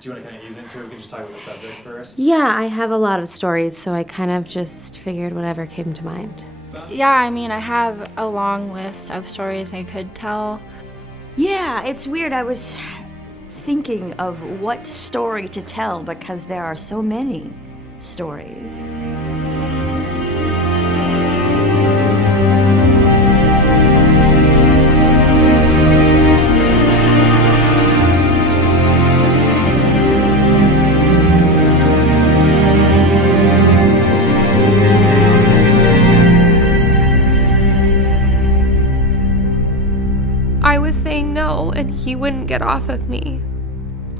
Do you want to kind of ease into it? We can just talk about the subject first. Yeah, I have a lot of stories, so I kind of just figured whatever came to mind. Yeah, I mean, I have a long list of stories I could tell. Yeah, it's weird. I was thinking of what story to tell because there are so many stories. I was saying no, and he wouldn't get off of me.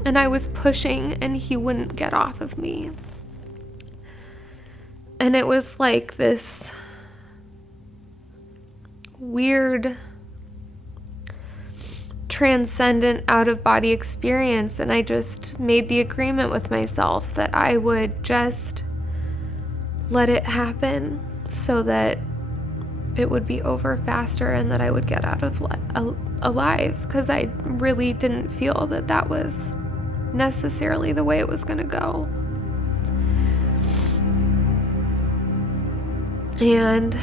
And I was pushing, and he wouldn't get off of me. And it was like this weird, transcendent, out-of-body experience. And I just made the agreement with myself that I would just let it happen so that it would be over faster and that I would get out of alive, because I really didn't feel that that was necessarily the way it was going to go. And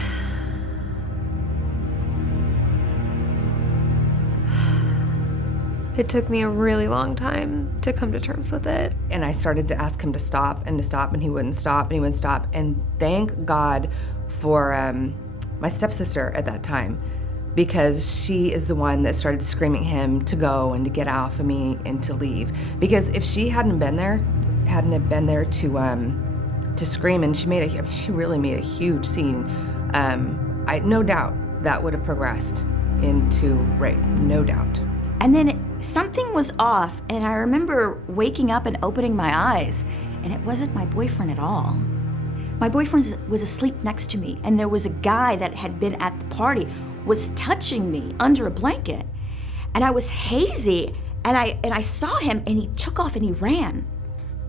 it took me a really long time to come to terms with it. And I started to ask him to stop, and he wouldn't stop, and he wouldn't stop. And thank God for my stepsister at that time, because she is the one that started screaming him to go and to get off of me and to leave. Because if she hadn't been there to scream, and she really made a huge scene, no doubt that would have progressed into rape, no doubt. And then something was off, and I remember waking up and opening my eyes, and it wasn't my boyfriend at all. My boyfriend was asleep next to me, and there was a guy that had been at the party, was touching me under a blanket. And I was hazy, and I saw him, and he took off and he ran.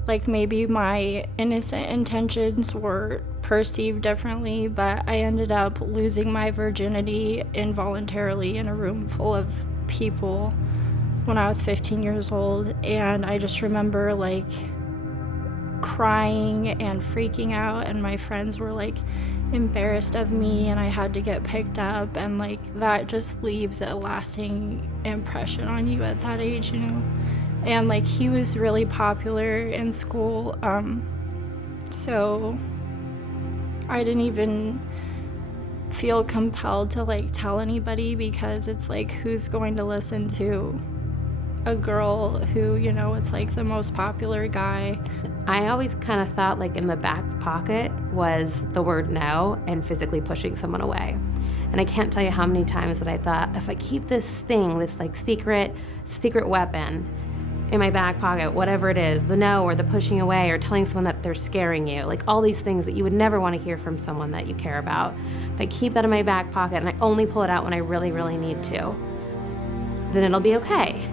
Like, maybe my innocent intentions were perceived differently, but I ended up losing my virginity involuntarily in a room full of people when I was 15 years old. And I just remember, like, crying and freaking out, and my friends were like embarrassed of me, and I had to get picked up, and like that just leaves a lasting impression on you at that age, you know. And like he was really popular in school, so I didn't even feel compelled to like tell anybody, because it's like, who's going to listen to a girl who, you know, it's like the most popular guy. I always kind of thought, like, in the back pocket was the word no and physically pushing someone away. And I can't tell you how many times that I thought, if I keep this like secret weapon in my back pocket, whatever it is, the no or the pushing away or telling someone that they're scaring you, like all these things that you would never want to hear from someone that you care about. If I keep that in my back pocket and I only pull it out when I really, really need to, then it'll be okay.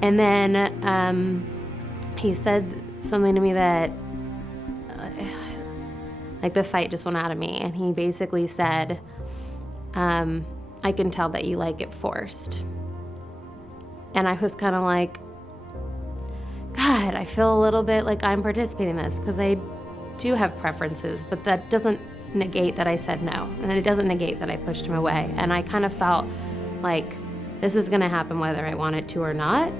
And then he said something to me that, like, the fight just went out of me. And he basically said, I can tell that you like it forced. And I was kind of like, God, I feel a little bit like I'm participating in this, because I do have preferences, but that doesn't negate that I said no. And it doesn't negate that I pushed him away. And I kind of felt like this is gonna happen whether I want it to or not.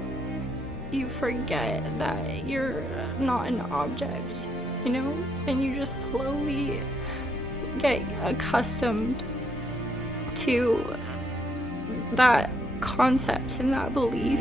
You forget that you're not an object, you know, and you just slowly get accustomed to that concept and that belief.